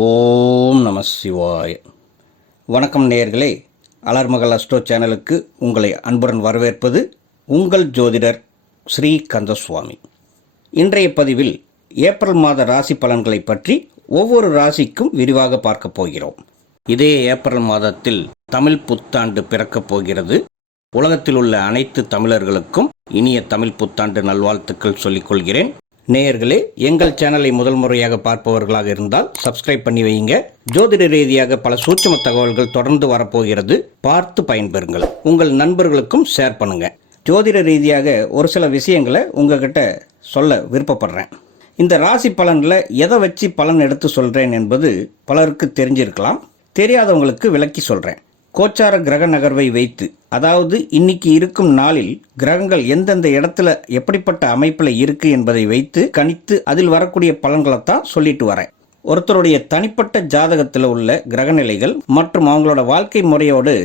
ஓம் நம சிவாய. வணக்கம் நேயர்களே, அலர்மகள் அஸ்ட்ரோ சேனலுக்கு உங்களை அன்புடன் வரவேற்பது உங்கள் ஜோதிடர் ஸ்ரீ கந்தசுவாமி. இன்றைய பதிவில் ஏப்ரல் மாத ராசி பலன்களை பற்றி ஒவ்வொரு ராசிக்கும் விரிவாக பார்க்க போகிறோம். இதே ஏப்ரல் மாதத்தில் தமிழ் புத்தாண்டு பிறக்கப் போகிறது. உலகத்தில் உள்ள அனைத்து தமிழர்களுக்கும் இனிய தமிழ் புத்தாண்டு நல்வாழ்த்துக்கள் சொல்லிக்கொள்கிறேன். நேயர்களே, எங்கள் சேனலை முதல் முறையாக பார்ப்பவர்களாக இருந்தால் சப்ஸ்கிரைப் பண்ணி வைங்க. ஜோதிட ரீதியாக பல சூட்சும தகவல்கள் தொடர்ந்து வரப்போகிறது, பார்த்து பயன்பெறுங்கள். உங்கள் நண்பர்களுக்கும் ஷேர் பண்ணுங்க. ஜோதிட ரீதியாக ஒரு சில விஷயங்களை உங்ககிட்ட சொல்ல விருப்பப்படுறேன். இந்த ராசி பலனில் எதை வச்சு பலன் எடுத்து சொல்கிறேன் என்பது பலருக்கு தெரிஞ்சிருக்கலாம். தெரியாதவங்களுக்கு விளக்கி சொல்கிறேன். கோச்சார கிரக நகர்வை வைத்து, அதாவது இன்னைக்கு இருக்கும் நாளில் கிரகங்கள் எந்தெந்த இடத்துல எப்படிப்பட்ட அமைப்பில் இருக்கு என்பதை வைத்து கணித்து அதில் வரக்கூடிய பலன்களைத்தான் சொல்லிட்டு வரேன். ஒருத்தருடைய தனிப்பட்ட ஜாதகத்தில் உள்ள கிரகநிலைகள் மற்றும் அவங்களோட வாழ்க்கை முறையோடு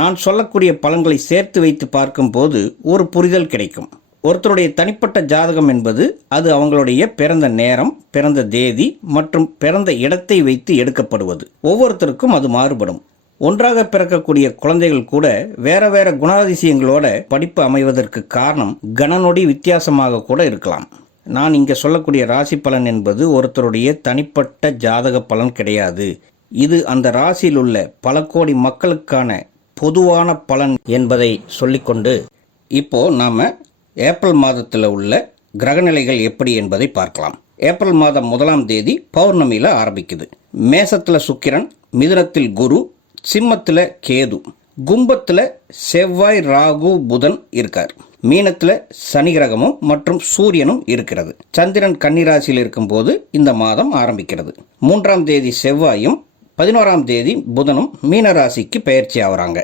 நான் சொல்லக்கூடிய பலன்களை சேர்த்து வைத்து பார்க்கும்போது ஒரு புரிதல் கிடைக்கும். ஒருத்தருடைய தனிப்பட்ட ஜாதகம் என்பது அது அவங்களுடைய பிறந்த நேரம், பிறந்த தேதி மற்றும் பிறந்த இடத்தை வைத்து எடுக்கப்படுவது. ஒவ்வொருத்தருக்கும் அது மாறுபடும். ஒன்றாக பிறக்கக்கூடிய குழந்தைகள் கூட வேற வேற குணாதிசயங்களோட படிப்பு அமைவதற்கு காரணம் கணநொடி வித்தியாசமாக கூட இருக்கலாம். நான் இங்கே சொல்லக்கூடிய ராசி பலன் என்பது ஒருத்தருடைய தனிப்பட்ட ஜாதக பலன் கிடையாது. இது அந்த ராசியில் உள்ள பல கோடி மக்களுக்கான பொதுவான பலன் என்பதை சொல்லிக்கொண்டு இப்போ நாம் ஏப்ரல் மாதத்தில் உள்ள கிரகநிலைகள் எப்படி என்பதை பார்க்கலாம். ஏப்ரல் மாதம் 1ஆம் தேதி பௌர்ணமியில் ஆரம்பிக்குது. மேசத்தில் சுக்கிரன், மிதுனத்தில் குரு, சிம்மத்தில் கேது, கும்பத்தில் செவ்வாய், ராகு, புதன் இருக்கார். மீனத்தில் சனி கிரகமும் மற்றும் சூரியனும் இருக்கிறது. சந்திரன் கன்னிராசியில் இருக்கும்போது இந்த மாதம் ஆரம்பிக்கிறது. 3ஆம் தேதி செவ்வாயும் 11ஆம் தேதி புதனும் மீன ராசிக்கு பயிற்சி ஆகிறாங்க.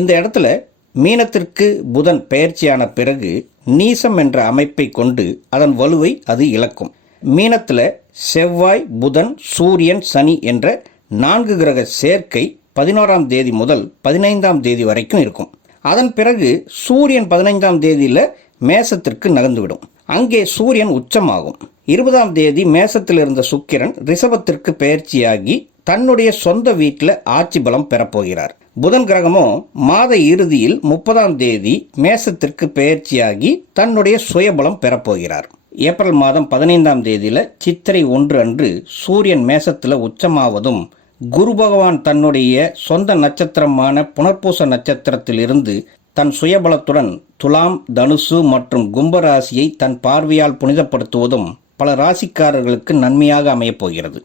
இந்த இடத்துல மீனத்திற்கு புதன் பயிற்சியான பிறகு நீசம் என்ற அமைப்பை கொண்டு அதன் வலுவை அது இழக்கும். மீனத்தில் செவ்வாய், புதன், சூரியன், சனி என்ற 4 கிரக சேர்க்கை 11ஆம் தேதி முதல் 15ஆம் தேதி வரைக்கும் இருக்கும். அதன் பிறகு சூரியன் 15ஆம் தேதியில் மேசத்திற்கு நகர்ந்துவிடும். அங்கே சூரியன் உச்சமாகும். 20ஆம் தேதி மேசத்தில் இருந்த சுக்கிரன் ரிஷபத்திற்கு பயிற்சியாகி தன்னுடைய சொந்த வீட்டில் ஆட்சி பலம் பெறப்போகிறார். புதன் கிரகமோ மாத இறுதியில் 30ஆம் தேதி மேசத்திற்கு பயிற்சியாகி தன்னுடைய சுயபலம் பெறப்போகிறார். ஏப்ரல் மாதம் 15ஆம் தேதியில் சித்திரை 1 அன்று சூரியன் மேசத்தில் உச்சமாவதும் குரு பகவான் தன்னுடைய சொந்த நட்சத்திரமான புனர்பூச நட்சத்திரத்தில் இருந்து தன் சுயபலத்துடன் துலாம், தனுசு மற்றும் கும்பராசியை தன் பார்வையால் புனிதப்படுத்துவதும் பல ராசிக்காரர்களுக்கு நன்மையாக அமையப் போகிறது.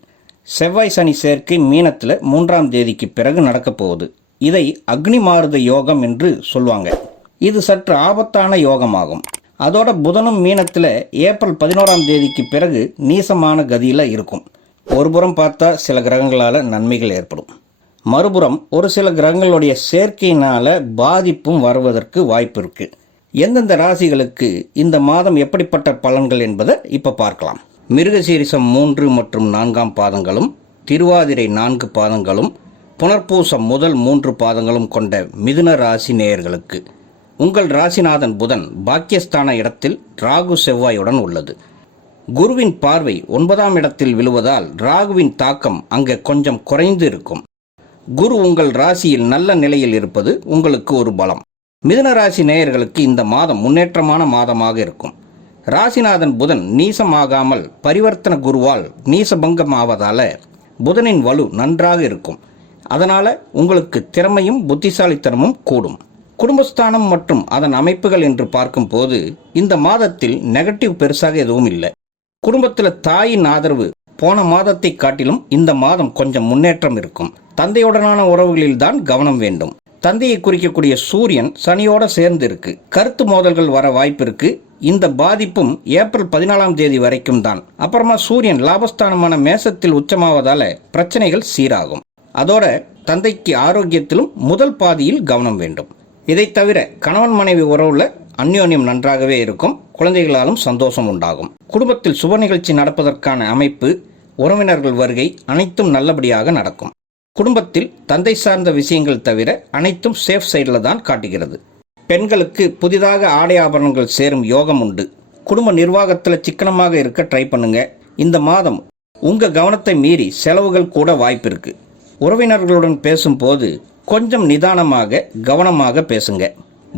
செவ்வாய் சனி சேர்க்கை மீனத்தில் 3ஆம் தேதிக்கு பிறகு நடக்கப் போகுது. இதை அக்னி மாருத யோகம் என்று சொல்லுவாங்க. இது சற்று ஆபத்தான யோகமாகும். அதோட புதனும் மீனத்தில் ஏப்ரல் 11ஆம் தேதிக்கு பிறகு நீசமான கதியில் இருக்கும். ஒரு புறம் பார்த்தா சில கிரகங்களால் நன்மைகள் ஏற்படும், மறுபுறம் ஒரு சில கிரகங்களுடைய சேர்க்கையினால் பாதிப்பும் வருவதற்கு வாய்ப்பு இருக்குது. எந்தெந்த ராசிகளுக்கு இந்த மாதம் எப்படிப்பட்ட பலன்கள் என்பதை இப்போ பார்க்கலாம். மிருகசீரிசம் 3 மற்றும் 4ஆம் பாதங்களும், திருவாதிரை 4 பாதங்களும், புனர்பூசம் முதல் 3 பாதங்களும் கொண்ட மிதுன ராசி நேயர்களுக்கு உங்கள் ராசிநாதன் புதன் பாக்கியஸ்தான இடத்தில் ராகு செவ்வாயுடன் உள்ளது. குருவின் பார்வை 9ஆம் இடத்தில் விழுவதால் ராகுவின் தாக்கம் அங்கே கொஞ்சம் குறைந்து இருக்கும். குரு உங்கள் ராசியில் நல்ல நிலையில் இருப்பது உங்களுக்கு ஒரு பலம். மிதுன ராசி நேயர்களுக்கு இந்த மாதம் முன்னேற்றமான மாதமாக இருக்கும். ராசிநாதன் புதன் நீசமாகாமல் பரிவர்த்தன குருவால் நீசபங்கம் ஆவதால் புதனின் வலு நன்றாக இருக்கும். அதனால் உங்களுக்கு திறமையும் புத்திசாலித்தனமும் கூடும். குடும்பஸ்தானம் மற்றும் அதன் அமைப்புகள் என்று பார்க்கும்போது இந்த மாதத்தில் நெகட்டிவ் பெருசாக எதுவும் இல்லை. குடும்பத்தில் தாயின் ஆதரவு போன மாதத்தை காட்டிலும் இந்த மாதம் கொஞ்சம் முன்னேற்றம் இருக்கும். தந்தையுடனான உறவுகளில் தான் கவனம் வேண்டும். தந்தையை குறிக்கக்கூடிய சூரியன் சனியோட சேர்ந்து இருக்கு. கருத்து மோதல்கள் வர வாய்ப்பு இருக்கு. இந்த பாதிப்பும் ஏப்ரல் 14ஆம் தேதி வரைக்கும் தான். அப்புறமா சூரியன் லாபஸ்தானமான மேசத்தில் உச்சமாவதால பிரச்சனைகள் சீராகும். அதோட தந்தைக்கு ஆரோக்கியத்திலும் முதல் பாதியில் கவனம் வேண்டும். இதை தவிர கணவன் மனைவி உறவுல அந்யோன்யம் நன்றாகவே இருக்கும். குழந்தைகளாலும் சந்தோஷம் உண்டாகும். குடும்பத்தில் சுப நிகழ்ச்சி நடப்பதற்கான அமைப்பு, உறவினர்கள் வருகை அனைத்தும் நல்லபடியாக நடக்கும். குடும்பத்தில் தந்தை சார்ந்த விஷயங்கள் தவிர அனைத்தும் சேஃப் சைடில் தான் காட்டுகிறது. பெண்களுக்கு புதிதாக ஆடை ஆபரணங்கள் சேரும் யோகம் உண்டு. குடும்ப நிர்வாகத்தில் சிக்கனமாக இருக்க ட்ரை பண்ணுங்க. இந்த மாதம் உங்கள் கவனத்தை மீறி செலவுகள் கூட வாய்ப்பு இருக்குது. உறவினர்களுடன் பேசும்போது கொஞ்சம் நிதானமாக கவனமாக பேசுங்க.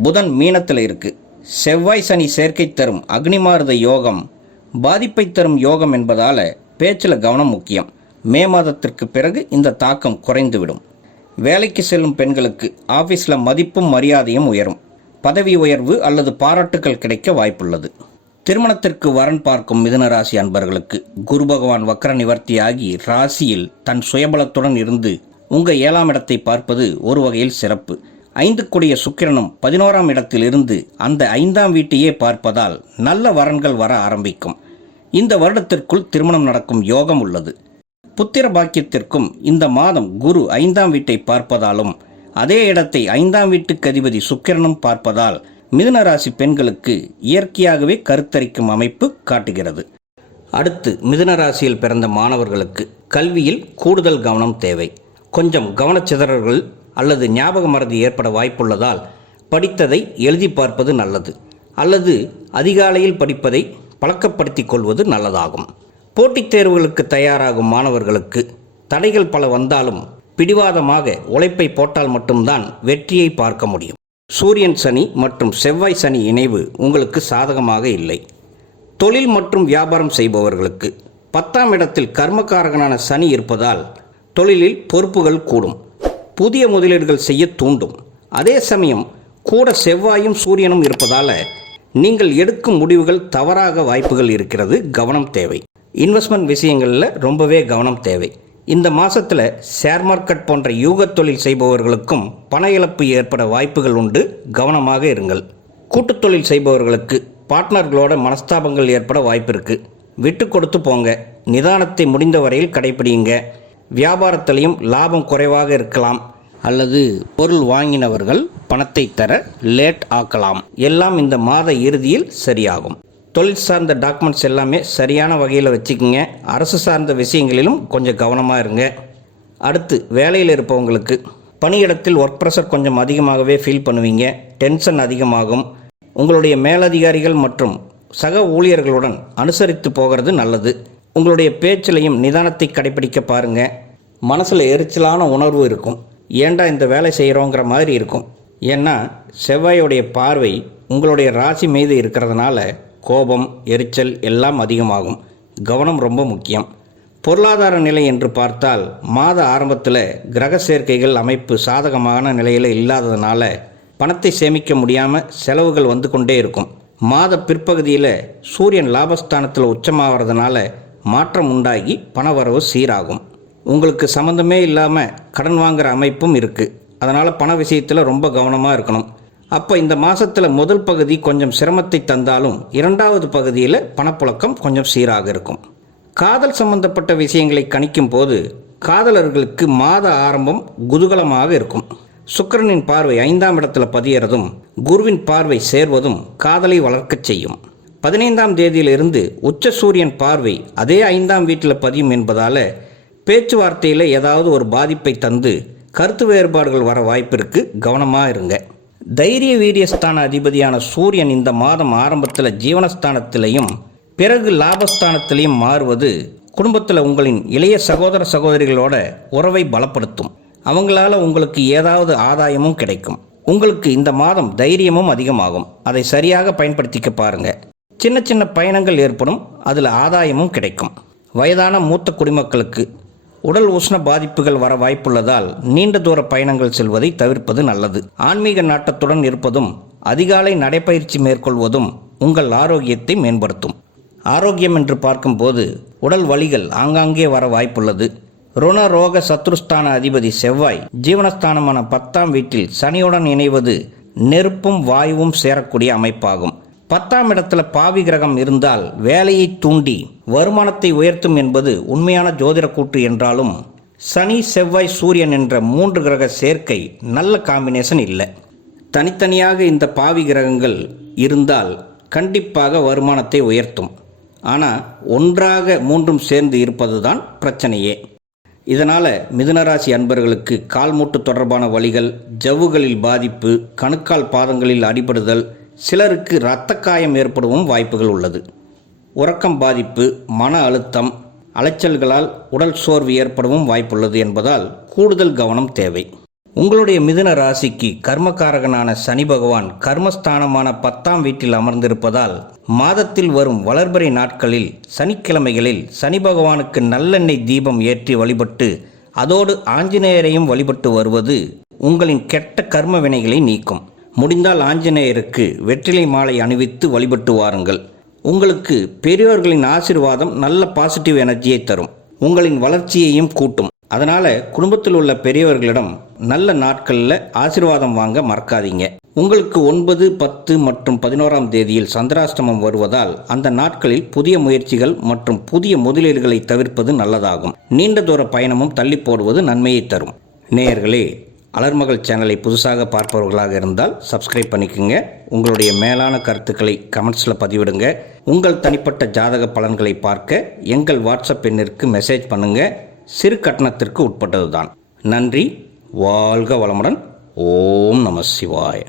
புதன் மீனத்தில் இருக்குது. செவ்வாய் சனி சேர்க்கை தரும் அக்னிமாருத யோகம் பாதிப்பை தரும் யோகம் என்பதால் பேச்சில் கவனம் முக்கியம். மே மாதத்திற்கு பிறகு இந்த தாக்கம் குறைந்துவிடும். வேலைக்கு செல்லும் பெண்களுக்கு ஆஃபீஸில் மதிப்பும் மரியாதையும் உயரும். பதவி உயர்வு அல்லது பாராட்டுக்கள் கிடைக்க வாய்ப்புள்ளது. திருமணத்திற்கு வரன் பார்க்கும் மிதுன ராசி அன்பர்களுக்கு குரு பகவான் வக்ர நிவர்த்தியாகி ராசியில் தன் சுயபலத்துடன் இருந்து உங்கள் 7ஆம் இடத்தை பார்ப்பது ஒரு வகையில் சிறப்பு. 5 கூடிய சுக்கிரனும் 11ஆம் இடத்தில் இருந்து அந்த 5ஆம் வீட்டையே பார்ப்பதால் நல்ல வரன்கள் வர ஆரம்பிக்கும். இந்த வருடத்திற்குள் திருமணம் நடக்கும் யோகம் உள்ளது. புத்திர பாக்கியத்திற்கும் இந்த மாதம் குரு 5ஆம் வீட்டை பார்ப்பதாலும் அதே இடத்தை 5ஆம் வீட்டுக்கு அதிபதி சுக்கிரனும் பார்ப்பதால் மிதுன ராசி பெண்களுக்கு இயற்கையாகவே கருத்தரிக்கும் அமைப்பு காட்டுகிறது. அடுத்து மிதுன ராசியில் பிறந்த மாணவர்களுக்கு கல்வியில் கூடுதல் கவனம் தேவை. கொஞ்சம் கவனச்சிதறல்கள் அல்லது ஞாபக மறதி ஏற்பட வாய்ப்புள்ளதால் படித்ததை எழுதி பார்ப்பது நல்லது, அல்லது அதிகாலையில் படிப்பதை பழக்கப்படுத்திக் கொள்வது நல்லதாகும். போட்டித் தேர்வுகளுக்கு தயாராகும் மாணவர்களுக்கு தடைகள் பல வந்தாலும் பிடிவாதமாக உழைப்பை போட்டால் மட்டும்தான் வெற்றியை பார்க்க முடியும். சூரியன் சனி மற்றும் செவ்வாய் சனி இணைவு உங்களுக்கு சாதகமாக இல்லை. தொழில் மற்றும் வியாபாரம் செய்பவர்களுக்கு 10ஆம் இடத்தில் கர்மகாரகனான சனி இருப்பதால் தொழிலில் பொறுப்புகள் கூடும். புதிய முதலீடுகள் செய்ய தூண்டும். அதே சமயம் கூட செவ்வாயும் சூரியனும் இருப்பதால் நீங்கள் எடுக்கும் முடிவுகள் தவறாக வாய்ப்புகள் இருக்கிறது. கவனம் தேவை. இன்வெஸ்ட்மெண்ட் விஷயங்களில் ரொம்பவே கவனம் தேவை. இந்த மாதத்தில் ஷேர் மார்க்கெட் போன்ற யூகத் தொழில் செய்பவர்களுக்கும் பண இழப்பு ஏற்பட வாய்ப்புகள் உண்டு. கவனமாக இருங்கள். கூட்டுத் தொழில் செய்பவர்களுக்கு பார்ட்னர்களோட மனஸ்தாபங்கள் ஏற்பட வாய்ப்பு இருக்குது. விட்டு கொடுத்து போங்க. நிதானத்தை முடிந்த வரையில் கடைபிடிங்க. வியாபாரத்திலையும் லாபம் குறைவாக இருக்கலாம், அல்லது பொருள் வாங்கினவர்கள் பணத்தை தர லேட் ஆக்கலாம். எல்லாம் இந்த மாத இறுதியில் சரியாகும். தொழில் சார்ந்த டாக்குமெண்ட்ஸ் எல்லாமே சரியான வகையில் வச்சுக்கோங்க. அரசு சார்ந்த விஷயங்களிலும் கொஞ்சம் கவனமாக இருங்க. அடுத்து வேலையில் இருப்பவங்களுக்கு பணியிடத்தில் ஒர்க் ப்ரெஷர் கொஞ்சம் அதிகமாகவே ஃபீல் பண்ணுவீங்க. டென்ஷன் அதிகமாகும். உங்களுடைய மேலதிகாரிகள் மற்றும் சக ஊழியர்களுடன் அனுசரித்து போகிறது நல்லது. உங்களுடைய பேச்சிலையும் நிதானத்தை கடைபிடிக்க பாருங்கள். மனசில் எரிச்சலான உணர்வு இருக்கும். ஏண்டா இந்த வேலை செய்கிறோங்கிற மாதிரி இருக்கும். ஏன்னா செவ்வாயுடைய பார்வை உங்களுடைய ராசி மீது இருக்கிறதுனால கோபம், எரிச்சல் எல்லாம் அதிகமாகும். கவனம் ரொம்ப முக்கியம். பொருளாதார நிலை என்று பார்த்தால் மாத ஆரம்பத்தில் கிரக சேர்க்கைகள் அமைப்பு சாதகமான நிலையில் இல்லாததுனால பணத்தை சேமிக்க முடியாமல் செலவுகள் வந்து கொண்டே இருக்கும். மாத பிற்பகுதியில் சூரியன் லாபஸ்தானத்தில் உச்சமாகிறதுனால மாற்றம் உண்டாகி பணவரவு சீராகும். உங்களுக்கு சம்மந்தமே இல்லாமல் கடன் வாங்குகிற அமைப்பும் இருக்குது. அதனால் பண விஷயத்தில் ரொம்ப கவனமாக இருக்கணும். அப்போ இந்த மாதத்தில் முதல் பகுதி கொஞ்சம் சிரமத்தை தந்தாலும் 2வது பகுதியில் பணப்புழக்கம் கொஞ்சம் சீராக இருக்கும். காதல் சம்பந்தப்பட்ட விஷயங்களை கணிக்கும் போது காதலர்களுக்கு மாத ஆரம்பம் குதூகலமாக இருக்கும். சுக்கிரனின் பார்வை 5ஆம் இடத்துல பதியறதும் குருவின் பார்வை சேர்வதும் காதலை வளர்க்கச் செய்யும். 15ஆம் தேதியிலிருந்து உச்ச சூரியன் பார்வை அதே 5ஆம் வீட்டில் பதியும் என்பதால் பேச்சுவார்த்தையில் ஏதாவது ஒரு பாதிப்பை தந்து கருத்து வேறுபாடுகள் வர வாய்ப்பிற்கு கவனமாக இருங்க. தைரிய வீரியஸ்தான அதிபதியான சூரியன் இந்த மாதம் ஆரம்பத்தில் ஜீவனஸ்தானத்திலையும் பிறகு லாபஸ்தானத்திலையும் மாறுவது குடும்பத்தில் உங்களின் இளைய சகோதர சகோதரிகளோட உறவை பலப்படுத்தும். அவங்களால உங்களுக்கு ஏதாவது ஆதாயமும் கிடைக்கும். உங்களுக்கு இந்த மாதம் தைரியமும் அதிகமாகும். அதை சரியாக பயன்படுத்திக்க பாருங்க. சின்ன சின்ன பயணங்கள் ஏற்படும். அதில் ஆதாயமும் கிடைக்கும். வயதான மூத்த குடிமக்களுக்கு உடல் உஷ்ண பாதிப்புகள் வர வாய்ப்புள்ளதால் நீண்ட தூர பயணங்கள் செல்வதை தவிர்ப்பது நல்லது. ஆன்மீக நாட்டத்துடன் இருப்பதும் அதிகாலை நடைப்பயிற்சி மேற்கொள்வதும் உங்கள் ஆரோக்கியத்தை மேம்படுத்தும். ஆரோக்கியம் என்று பார்க்கும்போது உடல் வலிகள் ஆங்காங்கே வர வாய்ப்புள்ளது. ருண ரோக சத்ருஸ்தான அதிபதி செவ்வாய் ஜீவனஸ்தானமான 10ஆம் வீட்டில் சனியுடன் இணைவது நெருப்பும் வாயுவும் சேரக்கூடிய அமைப்பாகும். 10ஆம் இடத்துல பாவி கிரகம் இருந்தால் வேலையை தூண்டி வருமானத்தை உயர்த்தும் என்பது உண்மையான ஜோதிட கூற்று என்றாலும் சனி, செவ்வாய், சூரியன் என்ற 3 கிரக சேர்க்கை நல்ல காம்பினேஷன் இல்லை. தனித்தனியாக இந்த பாவி கிரகங்கள் இருந்தால் கண்டிப்பாக வருமானத்தை உயர்த்தும். ஆனால் ஒன்றாக 3ம் சேர்ந்து இருப்பது தான் பிரச்சனையே. இதனால் மிதுனராசி அன்பர்களுக்கு கால் மூட்டு தொடர்பான வலிகள், ஜவ்வுகளில் பாதிப்பு, கணுக்கால் பாதங்களில் அடிபடுதல், சிலருக்கு இரத்த காயம் ஏற்படவும் வாய்ப்புகள் உள்ளது. உறக்கம் பாதிப்பு, மன அழுத்தம், அலைச்சல்களால் உடல் சோர்வு ஏற்படவும் வாய்ப்புள்ளது என்பதால் கூடுதல் கவனம் தேவை. உங்களுடைய மிதுன ராசிக்கு கர்மகாரகனான சனி பகவான் கர்மஸ்தானமான 10ஆம் வீட்டில் அமர்ந்திருப்பதால் மாதத்தில் வரும் வளர்பிறை நாட்களில் சனிக்கிழமைகளில் சனி பகவானுக்கு நல்லெண்ணெய் தீபம் ஏற்றி வழிபட்டு அதோடு ஆஞ்சநேயரையும் வழிபட்டு வருவது உங்களின் கெட்ட கர்ம வினைகளை நீக்கும். முடிந்தால் ஆஞ்சநேயருக்கு வெற்றிலை மாலை அணிவித்து வழிபட்டு வாருங்கள். உங்களுக்கு பெரியோர்களின் ஆசீர்வாதம் நல்ல பாசிட்டிவ் எனர்ஜியை தரும், உங்களின் வளர்ச்சியையும் கூட்டும். அதனால் குடும்பத்தில் உள்ள பெரியவர்களிடம் நல்ல நாட்களில் ஆசீர்வாதம் வாங்க மறக்காதீங்க. உங்களுக்கு 9, 10 மற்றும் 11ஆம் தேதியில் சந்திராஷ்டமம் வருவதால் அந்த நாட்களில் புதிய முயற்சிகள் மற்றும் புதிய முதலீடுகளை தவிர்ப்பது நல்லதாகும். நீண்ட தூர பயணமும் தள்ளி போடுவது நன்மையை தரும். நேயர்களே, அலர்மகள் சேனலை புதுசாக பார்ப்பவர்களாக இருந்தால் சப்ஸ்கிரைப் பண்ணிக்கோங்க. உங்களுடைய மேலான கருத்துக்களை கமெண்ட்ஸில் பதிவிடுங்க. உங்கள் தனிப்பட்ட ஜாதக பலன்களை பார்க்க எங்கள் வாட்ஸ்அப் எண்ணிற்கு மெசேஜ் பண்ணுங்கள். சிறு கட்டணத்திற்கு உட்பட்டதுதான். நன்றி. வாழ்க வளமுடன். ஓம் நம சிவாய.